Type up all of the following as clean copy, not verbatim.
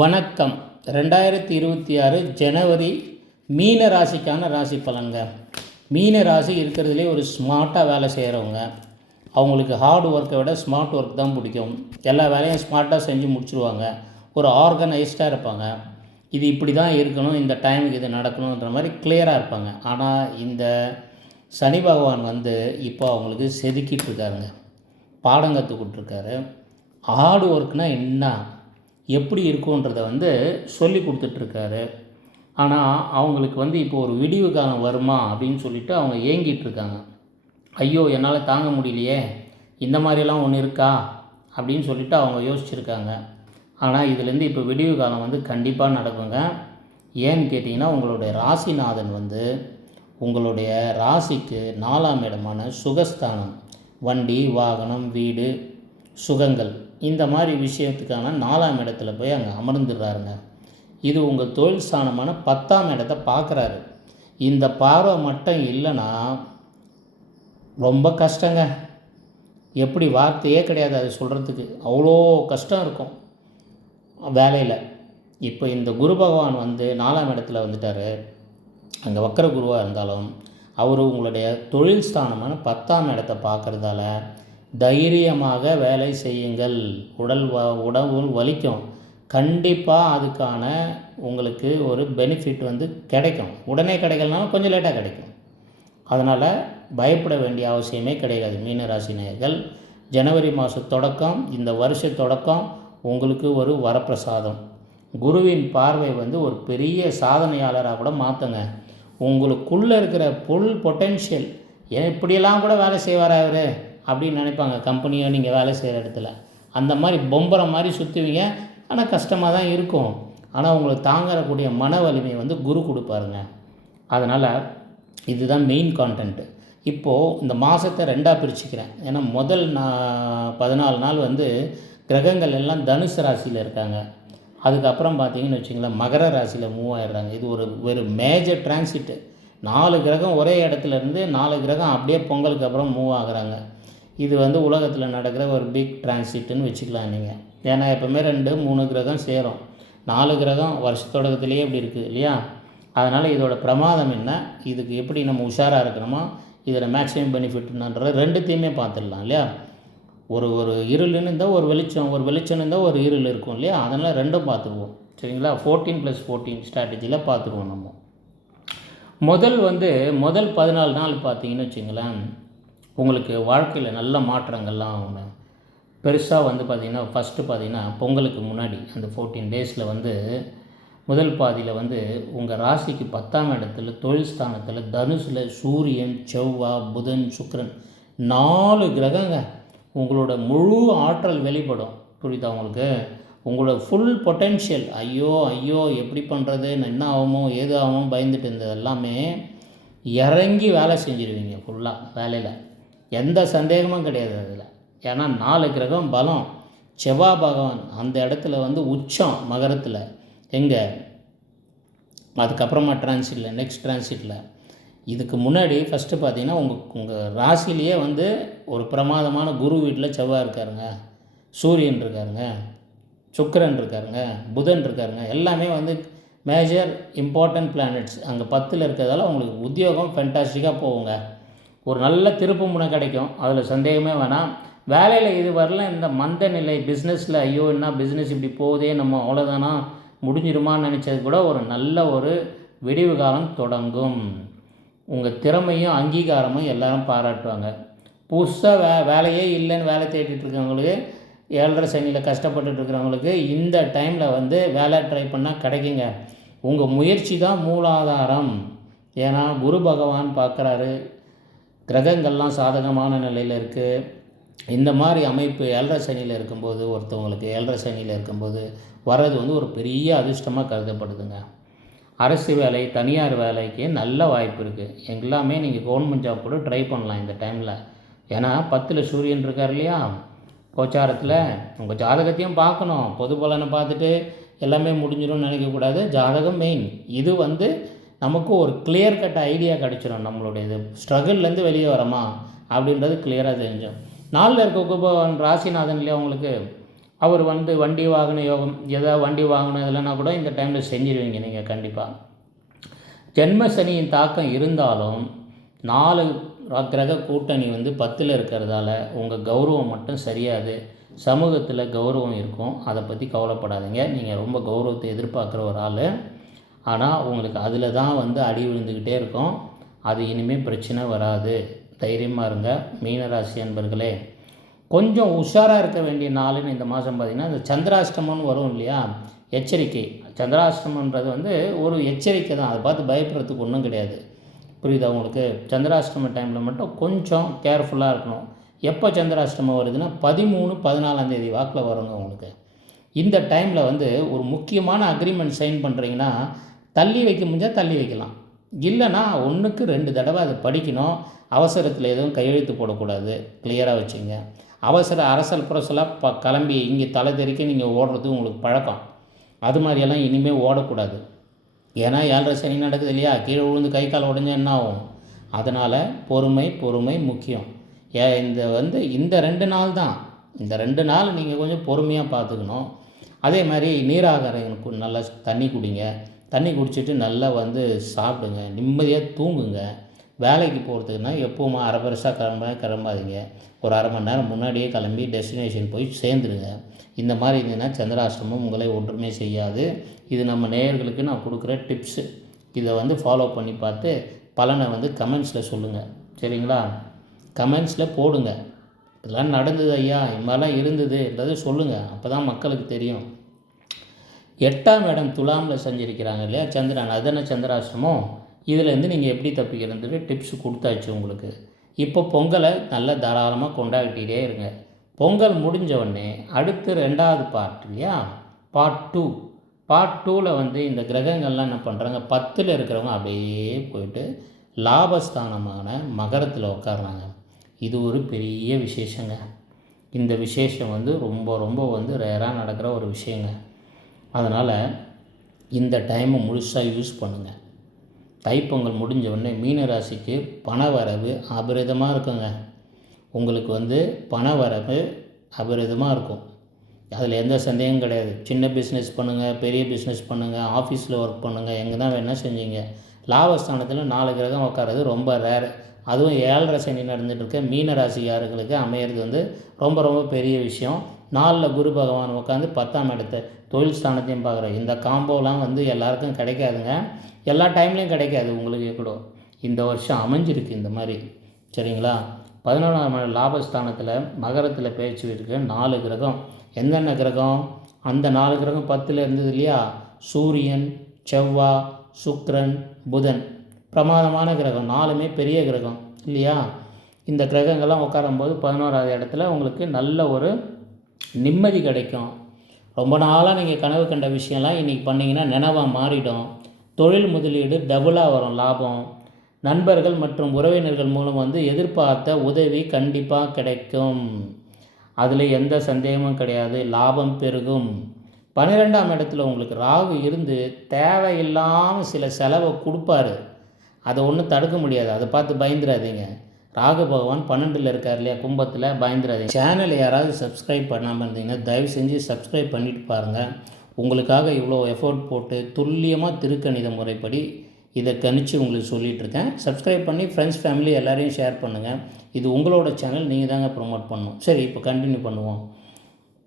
வணக்கம். 2026 ஜனவரி மீன ராசிக்கான ராசி பலன்க. மீன ராசி இருக்கிறதுலே ஒரு ஸ்மார்ட்டாக வேலை செய்கிறவங்க. அவங்களுக்கு ஹார்ட் ஒர்க்கை விட ஸ்மார்ட் ஒர்க் தான் பிடிக்கும். எல்லா வேலையும் ஸ்மார்ட்டாக செஞ்சு முடிச்சுருவாங்க. ஒரு ஆர்கனைஸ்டாக இருப்பாங்க. இது இப்படி தான் இருக்கணும், இந்த டைமுக்கு இது நடக்கணுன்ற மாதிரி கிளியராக இருப்பாங்க. ஆனால் இந்த சனி பகவான் இப்போ அவங்களுக்கு செதுக்கிட்டு இருக்காருங்க. பாடம் கற்றுக்கிட்டுருக்காரு. ஹார்ட் ஒர்க்னால் என்ன, எப்படி இருக்குன்றதை சொல்லி கொடுத்துட்ருக்காரு. ஆனால் அவங்களுக்கு இப்போ ஒரு விடிவு காலம் வருமா அப்படின்னு சொல்லிட்டு அவங்க ஏங்கிட்டுருக்காங்க. ஐயோ என்னால் தாங்க முடியலையே, இந்த மாதிரிலாம் ஒன்று இருக்கா அப்படின்னு சொல்லிட்டு அவங்க யோசிச்சுருக்காங்க. ஆனால் இதுலேருந்து இப்போ விடிவு காலம் கண்டிப்பாக நடக்குங்க. ஏன்னு கேட்டிங்கன்னா, உங்களுடைய ராசிநாதன் உங்களுடைய ராசிக்கு 4ஆம் இடமான சுகஸ்தானம், வண்டி வாகனம் வீடு சுகங்கள் இந்த மாதிரி விஷயத்துக்கான 4ஆம் இடத்துல போய் அங்கே அமர்ந்துடுறாருங்க. இது உங்கள் தொழில் ஸ்தானமான 10ஆம் இடத்தை பார்க்குறாரு. இந்த பார்வை மட்டும் இல்லைன்னா ரொம்ப கஷ்டங்க. எப்படி வார்த்தையே கிடையாது அது சொல்கிறதுக்கு, அவ்வளோ கஷ்டம் இருக்கும் வேலையில். இப்போ இந்த குரு பகவான் 4ஆம் இடத்துல வந்துட்டார். அங்கே வக்கர குருவாக இருந்தாலும் அவர் உங்களுடைய தொழில் ஸ்தானமான 10ஆம் இடத்தை பார்க்குறதால தைரியமாக வேலை செய்யுங்கள். உடம்பு வலிக்கும், கண்டிப்பாக அதுக்கான உங்களுக்கு ஒரு பெனிஃபிட் கிடைக்கும். உடனே கிடைக்கலனாலும் கொஞ்சம் லேட்டாக கிடைக்கும். அதனால் பயப்பட வேண்டிய அவசியமே கிடையாது. மீனராசி நேயர்கள், ஜனவரி மாத தொடக்கம், இந்த வருஷ தொடக்கம் உங்களுக்கு ஒரு வரப்பிரசாதம். குருவின் பார்வை ஒரு பெரிய சாதனையாளராக கூட மாற்றுங்க. உங்களுக்குள்ளே இருக்கிற பொட்டென்ஷியல், இப்படியெல்லாம் கூட வேலை செய்வார் அவர் அப்படின்னு நினைப்பாங்க. கம்பெனியோ நீங்கள் வேலை செய்கிற இடத்துல அந்த மாதிரி பொம்பரை மாதிரி சுற்றுவீங்க. ஆனால் கஷ்டமாக தான் இருக்கும். ஆனால் உங்களுக்கு தாங்கக்கூடிய மன வலிமை குரு கொடுப்பாருங்க. அதனால் இதுதான் மெயின் கான்டென்ட்டு. இப்போது இந்த மாதத்தை 2ஆக பிரிச்சுக்கிறேன். ஏன்னா முதல் 14 நாள் கிரகங்கள் எல்லாம் தனுசு ராசியில் இருக்காங்க. அதுக்கப்புறம் பார்த்தீங்கன்னு வச்சிங்களேன், மகர ராசியில் மூவ் ஆகிடுறாங்க. இது ஒரு மேஜர் டிரான்சிட்டு. 4 கிரகம் ஒரே இடத்துல இருந்து 4 கிரகம் அப்படியே பொங்கலுக்கு அப்புறம் மூவ் ஆகுறாங்க. இது உலகத்தில் நடக்கிற ஒரு பிக் டிரான்சிட்டுன்னு வச்சுக்கலாம் நீங்கள். ஏன்னா எப்போவுமே 2-3 கிரகம் சேரும். 4 கிரகம் வருஷ தொடக்கத்துலேயே இப்படி இருக்குது இல்லையா? அதனால் இதோட பிரமாதம் என்ன, இதுக்கு எப்படி நம்ம உஷாராக இருக்கணுமோ, இதில் மேக்ஸிமம் பெனிஃபிட்ன்ற ரெண்டுத்தையுமே பார்த்துடலாம் இல்லையா? ஒரு இருள்னு இருந்தால் ஒரு வெளிச்சம், ஒரு வெளிச்சம் இருந்தால் ஒரு இருள் இருக்கும் இல்லையா? அதனால் ரெண்டும் பார்த்துருவோம் சரிங்களா? 14+14 ஸ்ட்ராட்டஜியில் பார்த்துருவோம் நம்ம. முதல் 14 நாள் பார்த்தீங்கன்னு வச்சுங்களேன், உங்களுக்கு வாழ்க்கையில் நல்ல மாற்றங்கள்லாம் ஒன்று பெருசாக பார்த்திங்கன்னா, ஃபஸ்ட்டு பார்த்திங்கன்னா பொங்கலுக்கு முன்னாடி அந்த 14 டேஸில் முதல் பாதியில் உங்கள் ராசிக்கு 10ஆம் இடத்துல தொழில் ஸ்தானத்தில் தனுசில் சூரியன், செவ்வாய், புதன், சுக்கிரன் 4 கிரகங்க. உங்களோட முழு ஆற்றல் வெளிப்படும். புரியுதா உங்களுக்கு? உங்களோட ஃபுல் பொட்டென்ஷியல், ஐயோ எப்படி பண்ணுறது, என்ன ஆகுமோ ஏது ஆகுமோ பயந்துட்டு இருந்தது எல்லாமே இறங்கி வேலை செஞ்சுருவீங்க. ஃபுல்லாக வேலையில் எந்த சந்தேகமும் கிடையாது அதில். ஏன்னா 4 கிரகம் பலம். செவ்வாய் பகவான் அந்த இடத்துல உச்சம் மகரத்தில். எங்கே? அதுக்கப்புறமா டிரான்சிட்டில், நெக்ஸ்ட் டிரான்சிட்டில். இதுக்கு முன்னாடி ஃபஸ்ட்டு பார்த்தீங்கன்னா உங்கள் ராசிலேயே ஒரு பிரமாதமான குரு வீட்டில் செவ்வாய் இருக்காருங்க, சூரியன் இருக்காருங்க, சுக்கிரன் இருக்காருங்க, புதன் இருக்காருங்க. எல்லாமே மேஜர் இம்பார்ட்டன்ட் பிளானட்ஸ் அங்கே 10ல் இருக்கிறதால உங்களுக்கு உத்தியோகம் ஃபென்டாஸ்டிக்காக போகுங்க. ஒரு நல்ல திருப்பு முனை கிடைக்கும், அதில் சந்தேகமே வேணாம். வேலையில் இது வரல, இந்த மந்த நிலை பிஸ்னஸில் ஐயோ என்ன பிஸ்னஸ் இப்படி போகுதே, நம்ம அவ்வளோதானா முடிஞ்சிருமான்னு நினச்சது கூட ஒரு நல்ல ஒரு விடிவு காலம் தொடங்கும். உங்கள் திறமையும் அங்கீகாரமும் எல்லோரும் பாராட்டுவாங்க. புதுசாக வேலையே இல்லைன்னு வேலை தேடிட்டு இருக்கிறவங்களுக்கு, 7.5 சனியில் கஷ்டப்பட்டுட்டு இருக்கிறவங்களுக்கு இந்த டைமில் வேலை ட்ரை பண்ணால் கிடைக்குங்க. உங்கள் முயற்சி தான் மூலாதாரம். ஏன்னா குரு பகவான் பார்க்குறாரு, கிரகங்கள்லாம் சாதகமான நிலையில் இருக்குது. இந்த மாதிரி அமைப்பு 7.5 சனியில் இருக்கும்போது, ஒருத்தவங்களுக்கு 7.5 சனியில் இருக்கும்போது வர்றது ஒரு பெரிய அதிர்ஷ்டமாக கருதப்படுதுங்க. அரசு வேலை, தனியார் வேலைக்கு நல்ல வாய்ப்பு இருக்குது. எல்லாமே நீங்கள் கவர்மெண்ட் ஜாப் கூட ட்ரை பண்ணலாம் இந்த டைமில். ஏன்னா 10ல் சூரியன் இருக்கார் இல்லையா கோச்சாரத்தில். உங்கள் ஜாதகத்தையும் பார்க்கணும். பொது பலனை பார்த்துட்டு எல்லாமே முடிஞ்சிடும்னு நினைக்கக்கூடாது. ஜாதகம் மெயின். இது நமக்கு ஒரு கிளியர் கட் ஐடியா கிடச்சிடும். நம்மளுடைய இது ஸ்ட்ரகிள்லேருந்து வெளியே வரமா அப்படின்றது கிளியராக தெரிஞ்சோம். 4ல் இருக்க ராசிநாதன் இல்லையா உங்களுக்கு, அவர் வந்து வண்டி வாகன யோகம், ஏதாவது வண்டி வாகனம் இதெல்லாம் கூட இந்த டைமில் செஞ்சிருவீங்க நீங்கள் கண்டிப்பாக. ஜென்ம சனியின் தாக்கம் இருந்தாலும் 4 கிரக கூட்டணி வந்து 10ல் இருக்கிறதால உங்கள் கௌரவம் மட்டும் சரியாது. சமூகத்தில் கௌரவம் இருக்கும், அதை பற்றி கவலைப்படாதீங்க. நீங்கள் ரொம்ப கௌரவத்தை எதிர்பார்க்குற ஒரு ஆள். ஆனால் உங்களுக்கு அதில் தான் வந்து அடி விழுந்துக்கிட்டே இருக்கும். அது இனிமேல் பிரச்சனை வராது. தைரியமாக இருங்க மீனராசி அன்பர்களே. கொஞ்சம் உஷாராக இருக்க வேண்டிய நாளுன்னு இந்த மாதம் பார்த்திங்கன்னா, இந்த சந்திராஷ்டமம்னு வரும் இல்லையா, எச்சரிக்கை. சந்திராஷ்டமன்றது வந்து ஒரு எச்சரிக்கை தான், அதை பார்த்து பயப்படுறதுக்கு ஒன்றும் கிடையாது. புரியுதா உங்களுக்கு? சந்திராஷ்டம டைமில் மட்டும் கொஞ்சம் கேர்ஃபுல்லாக இருக்கணும். எப்போ சந்திராஷ்டமம் வருதுன்னா 13, 14 வாக்கில் வருங்க உங்களுக்கு. இந்த டைமில் வந்து ஒரு முக்கியமான அக்ரிமெண்ட் சைன் பண்ணுறீங்கன்னா தள்ளி வைக்க முடிஞ்சால் தள்ளி வைக்கலாம், இல்லைனா 1க்கு 2 தடவை அதை படிக்கணும். அவசரத்தில் எதுவும் கையெழுத்து போடக்கூடாது, கிளியராக வச்சுங்க. அரசல் புரசலாக கிளம்பி இங்கே தலை தெறிக்க நீங்கள் ஓடுறது உங்களுக்கு பழக்கம், அது மாதிரியெல்லாம் இனிமேல் ஓடக்கூடாது. ஏன்னா 7.5 சனி நடக்குது இல்லையா, கீழே விழுந்து கை கால் உடஞ்சா என்ன ஆகும்? அதனால் பொறுமை முக்கியம். இந்த 2 நாள் தான், இந்த 2 நாள் நீங்கள் கொஞ்சம் பொறுமையாக பார்த்துக்கணும். அதே மாதிரி நீராகாரம் நல்லா தண்ணி குடிங்க. தண்ணி குடிச்சிட்டு நல்லா வந்து சாப்பிடுங்க, நிம்மதியாக தூங்குங்க. வேலைக்கு போகிறதுக்குன்னா எப்போவுமா அரை பெருசாக கிளம்பாதீங்க. ஒரு அரை மணி நேரம் முன்னாடியே கிளம்பி டெஸ்டினேஷன் போய் சேர்ந்துருங்க. இந்த மாதிரி இருந்ததுன்னா சந்திராஷ்டமம் உங்களை ஒன்றுமே செய்யாது. இது நம்ம நேயர்களுக்கு நான் கொடுக்குற டிப்ஸு. இதை வந்து ஃபாலோ பண்ணி பார்த்து பலனை வந்து கமெண்ட்ஸில் சொல்லுங்கள், சரிங்களா? கமெண்ட்ஸில் போடுங்க, இதெல்லாம் நடந்தது ஐயா, இது மாதிரிலாம் இருந்ததுன்றது சொல்லுங்கள், அப்போ தான் மக்களுக்கு தெரியும். 8ஆம் இடம் துலாமில் செஞ்சுருக்கிறாங்க இல்லையா சந்திரன், அதுதானே சந்திராஷ்டமம். இதிலேருந்து நீங்கள் எப்படி தப்பிக்கிறதுன்னு டிப்ஸ் கொடுத்தாச்சு உங்களுக்கு. இப்போ பொங்கலை நல்லா தாராளமாக கொண்டாடிட்டே இருங்க. பொங்கல் முடிஞ்ச உடனே அடுத்து 2வது பார்ட் இல்லையா, பார்ட் 2ல் வந்து இந்த கிரகங்கள்லாம் என்ன பண்ணுறாங்க, 10ல் இருக்கிறவங்க அப்படியே போயிட்டு லாபஸ்தானமான மகரத்தில் உட்கார்றாங்க. இது ஒரு பெரிய விசேஷங்க. இந்த விசேஷம் வந்து ரொம்ப வந்து ரேராக நடக்கிற ஒரு விஷயங்க. அதனால் இந்த டைமை முழுசாக யூஸ் பண்ணுங்கள். தைப்பொங்கல் முடிஞ்ச உடனே மீனராசிக்கு பண வரவு அபரிதமாக இருக்குங்க. உங்களுக்கு வந்து பண வரவு அபரிதமாக இருக்கும், அதில் எந்த சந்தேகமும் கிடையாது. சின்ன பிஸ்னஸ் பண்ணுங்கள், பெரிய பிஸ்னஸ் பண்ணுங்கள், ஆஃபீஸில் ஒர்க் பண்ணுங்கள், எங்கே தான் வேணால் செஞ்சீங்க. லாபஸ்தானத்தில் 4 கிரகம் உட்காரது ரொம்ப ரேர். அதுவும் 7.5 சனி நடந்துகிட்ருக்க மீனராசிக்காரர்களுக்கு அமையிறது வந்து ரொம்ப பெரிய விஷயம். 4ல் குரு பகவான் உட்காந்து 10ஆம் இடத்தை தொழில் ஸ்தானத்தையும் பார்க்குறாரு. இந்த காம்போலாம் வந்து எல்லாருக்கும் கிடைக்காதுங்க, எல்லா டைம்லேயும் கிடைக்காது. உங்களுக்கு கூட இந்த வருஷம் அமைஞ்சிருக்கு இந்த மாதிரி, சரிங்களா? 11ஆம் லாபஸ்தானத்தில் மகரத்தில் பயிற்சி இருக்க 4 கிரகம். என்னென்ன கிரகம்? அந்த 4 கிரகம் 10ல் இருந்தது இல்லையா, சூரியன், செவ்வாய், சுக்கிரன், புதன். பிரமாதமான கிரகம், 4மே பெரிய கிரகம் இல்லையா? இந்த கிரகங்கள்லாம் உட்காரும்போது 11வது இடத்துல உங்களுக்கு நல்ல ஒரு நிம்மதி கிடைக்கும். ரொம்ப நாளாக நீங்கள் கனவு கண்ட விஷயம்லாம் இன்றைக்கி பண்ணிங்கன்னா நினைவாக மாறிடும். தொழில் முதலீடு டபுளாக வரும், லாபம். நண்பர்கள் மற்றும் உறவினர்கள் மூலம் வந்து எதிர்பார்த்த உதவி கண்டிப்பாக கிடைக்கும், அதில் எந்த சந்தேகமும் கிடையாது. லாபம் பெருகும். 12ஆம் இடத்துல உங்களுக்கு ராகு இருந்து தேவையில்லாமல் சில செலவை கொடுப்பாரு, அதை ஒன்றும் தடுக்க முடியாது. அதை பார்த்து பயந்துடாதீங்க. ராகு பகவான் 12ல் இருக்கார் இல்லையா, கும்பத்தில், பயந்துடாதீங்க. சேனலை யாராவது சப்ஸ்கிரைப் பண்ணாமல் இருந்தீங்கன்னா தயவு செஞ்சு சப்ஸ்கிரைப் பண்ணிவிட்டு பாருங்கள். உங்களுக்காக இவ்வளோ எஃபோர்ட் போட்டு துல்லியமாக திருக்கணித முறைப்படி இதை கணிச்சு உங்களுக்கு சொல்லிகிட்ருக்கேன். சப்ஸ்கிரைப் பண்ணி ஃப்ரெண்ட்ஸ் ஃபேமிலி எல்லாரையும் ஷேர் பண்ணுங்கள். இது உங்களோட சேனல், நீங்கள் தாங்க ப்ரொமோட் பண்ணணும். சரி, இப்போ கண்டினியூ பண்ணுவோம்.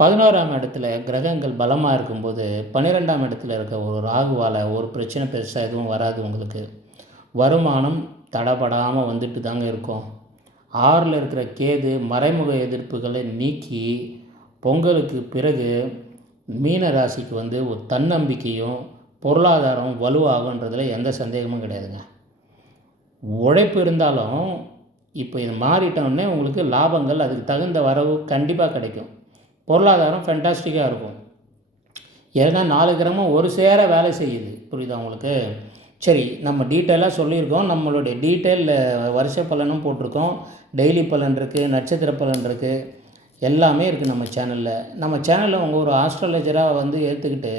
11ஆம் இடத்துல கிரகங்கள் பலமாக இருக்கும்போது 12ஆம் இடத்துல இருக்க ஒரு ராகுவால் ஒரு பிரச்சனை பெருசாக எதுவும் வராது. உங்களுக்கு வருமானம் தடபடாமல் வந்துட்டு தாங்க இருக்கும். 6ல் இருக்கிற கேது மறைமுக எதிர்ப்புகளை நீக்கி பொங்கலுக்கு பிறகு மீன ராசிக்கு வந்து ஒரு தன்னம்பிக்கையும் பொருளாதாரம் வலுவாகுன்றதில் எந்த சந்தேகமும் கிடையாதுங்க. உழைப்பு இருந்தாலும் இப்போ இது மாறிட்டோடனே உங்களுக்கு லாபங்கள் அதுக்கு தகுந்த வரவு கண்டிப்பாக கிடைக்கும். பொருளாதாரம் ஃபென்டாஸ்டிக்காக இருக்கும். ஏன்னா 4 கிரகமும் ஒரு சேர வேலை செய்யுது, புரியுதா உங்களுக்கு? சரி, நம்ம டீட்டெயிலாக சொல்லியிருக்கோம். நம்மளுடைய டீட்டெயில் வருஷ பலனும் போட்டிருக்கோம், டெய்லி பலன் இருக்குது, நட்சத்திர பலன் இருக்குது, எல்லாமே இருக்குது நம்ம சேனலில். நம்ம சேனலில் உங்கள் ஒரு ஆஸ்ட்ராலஜராக வந்து ஏற்றுக்கிட்டு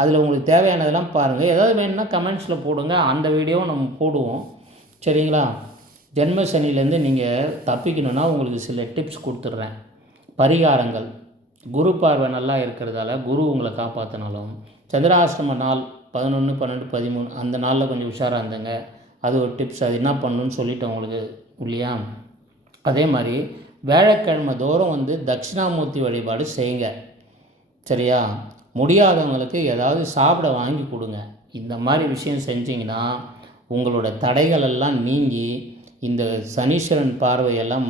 அதில் உங்களுக்கு தேவையானதெல்லாம் பாருங்கள். ஏதாவது வேணும்னா கமெண்ட்ஸில் போடுங்க, அந்த வீடியோவும் நம்ம போடுவோம், சரிங்களா? ஜென்ம சனிலேருந்து நீங்கள் தப்பிக்கணுன்னா உங்களுக்கு சில டிப்ஸ் கொடுத்துட்றேன். பரிகாரங்கள் குரு பார்வை நல்லா இருக்கிறதால குரு உங்களை காப்பாற்றினாலும், சந்திராஷ்டம நாள் 11, 12, 13 அந்த நாளில் கொஞ்சம் உஷாராக இருந்துங்க. அது ஒரு டிப்ஸ். அது என்ன பண்ணணுன்னு சொல்லிவிட்டேன் உங்களுக்கு இல்லையா? அதே மாதிரி வியாழக்கிழமை தோறும் தட்சிணாமூர்த்தி வழிபாடு செய்யுங்க. சரியா? முடியாதவங்களுக்கு ஏதாவது சாப்பிட வாங்கி கொடுங்க. இந்த மாதிரி விஷயம் செஞ்சிங்கன்னா உங்களோட தடைகள் எல்லாம் நீங்கி இந்த சனீஸ்வரன் பார்வையெல்லாம்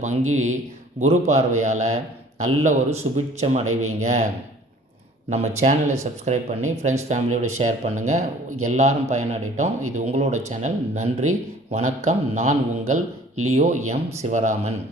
மங்கி குரு பார்வையால் நல்ல ஒரு சுபிட்சம் அடைவீங்க. நம்ம சேனலை சப்ஸ்கிரைப் பண்ணி ஃப்ரெண்ட்ஸ் ஃபேமிலியோடு ஷேர் பண்ணுங்கள். எல்லாரும் பயனடையட்டும். இது உங்களோட சேனல். நன்றி, வணக்கம். நான் உங்கள் லியோ எம். சிவராமன்.